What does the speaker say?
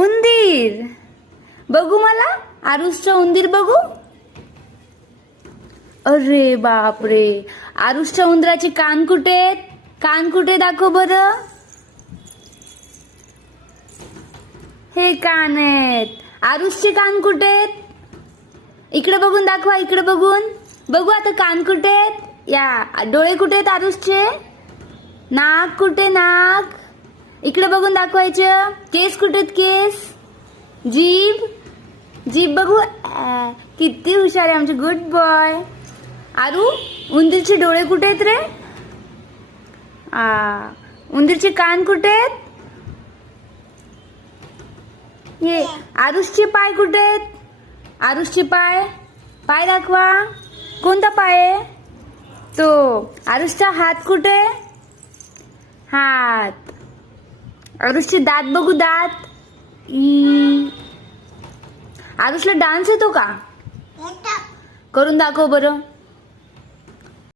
उंदीर बघू, मला आरुषचा उंदीर बघू. अरे बापरे, आरुषच्या उंदराचे कान कुठे आहेत? कान कुठे दाखव बरं. हे कान आहेत. आरुषचे कान कुठे आहेत? इकडे बघून दाखवा, इकडे बघून. बघू आता कान कुठे आहेत. या डोळे कुठे आहेत आरुषचे? नाक कुठे? नाक इकडे बघून दाखवायचं. केस कुठे आहेत? केस. जीभ. जीभ बघू. किती हुशार आहे आमचे गुड बॉय. आरू, उंदीरचे डोळे कुठे आहेत रे? उंदीरचे कान कुठे आहेत? हे आरुषचे पाय कुठे आहेत? आरुषचे पाय. पाय दाखवा. कोणता पाय आहे तो? आरुषचा हात कुठे? हात. आरुषचे दात बघू. दात. आरुषला डान्स येतो का? करून दाखव बरं.